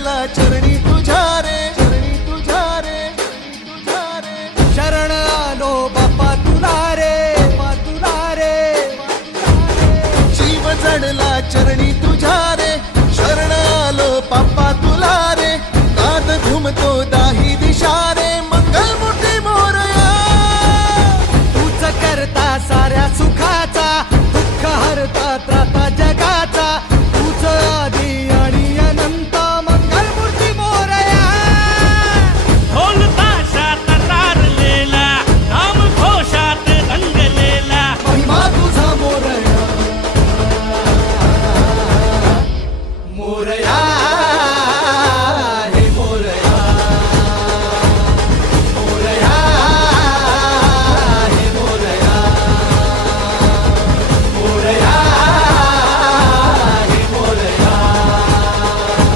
चढला चरणी तुझ्या रे, चरणी तुझ्या रे, तुझ्या रे. शरण आलो बाप्पा तुला रे, बाप्पा तुला रे. जीव चढला चरणी तुझ्या रे, शरण आलो बाप्पा तुला रे. नाद घुमतो